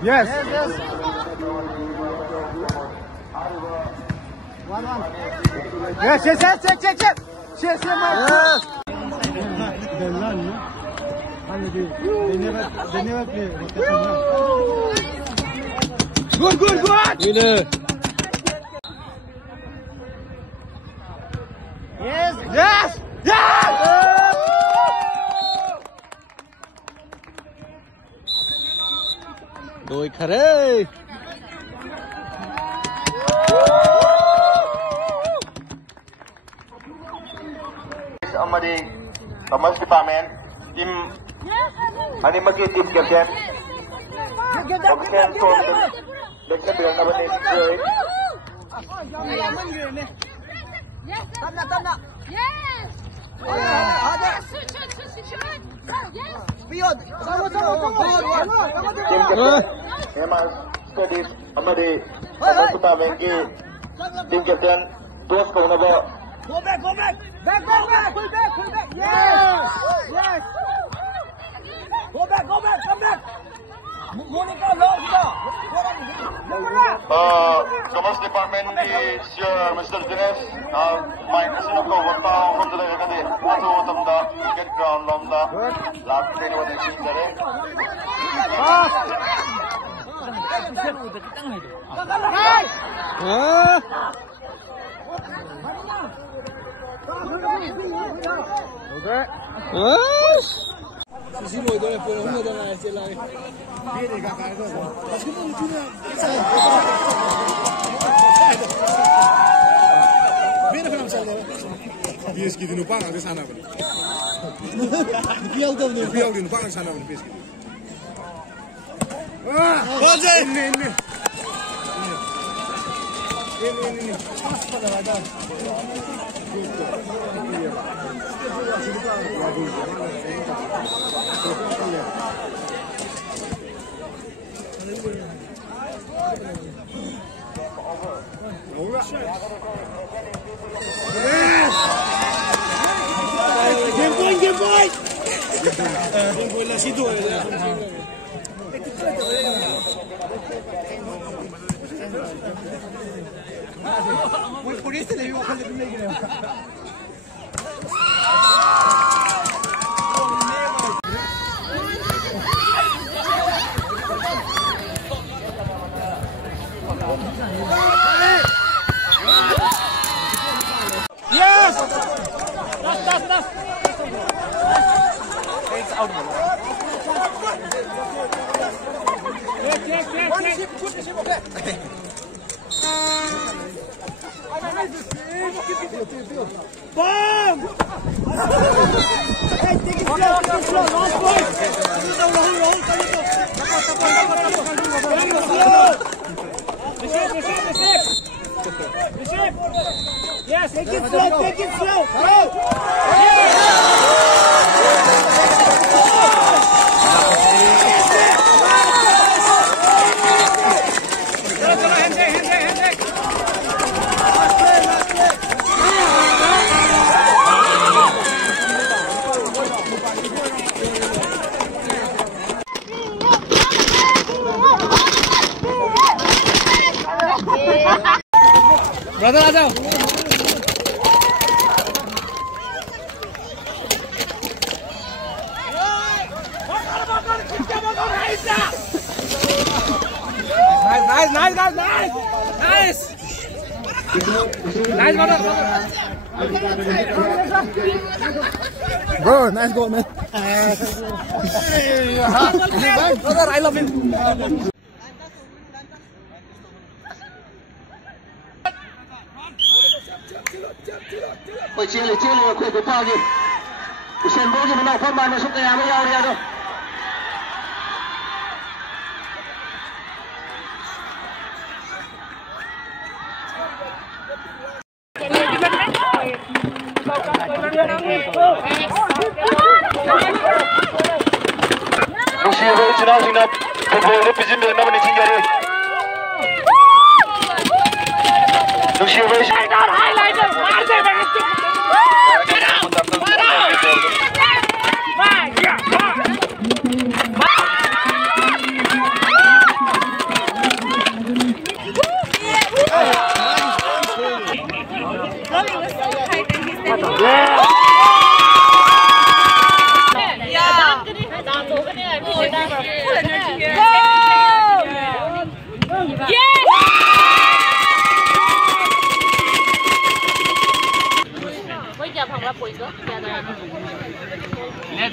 Yes. Yes, yes. 1-1. Yes, yes, yes, yes, yes, yes. Yes, yes, yes. They learn, no? They never play. Good, good, good. Winner. Yes. Yes, yes. Đôi khare. Amadi Commerce Department team ani magi team captain captain from the captain number 8 Yes. Tama. Yes. Beyond. Sama. team captain Hemas Studies Amadi Commerce Department ki team captain dos ko na ba Go back. Pull back. Yes. Go back. Come back. Monica, low kita. Commerce Department is your Mr. Dines. My casino ko wag pa ako kung talaga kasi ato tamda get ground lomda last day wala sing dare. Okay. Sisi ngồi tôi là phường không ngồi tôi này trên này. PSG di numpang di sana pun. Biar tuh. Biar di numpang di sana pun PSG. Ini. Pas pada ada. Game point. Game point lah situ aja. Por este le digo que le creo. Yes. Das. It's out. Bam! Hey, take it slow. Last point. Receive. Yes, take it slow. Go. Brother आ जाओ. Nice, brother. Bro, nice goal, man. Brother, I love you. Ôi chia lì khuyên của bao gì xem bố gì mà nào phong bàn nó xuống cái nhà với nhau đi đâu Lucia với China sinh năm phục vụ lớp bizim được năm nay chính rồi Lucia với 보이죠? 미안해요. 네,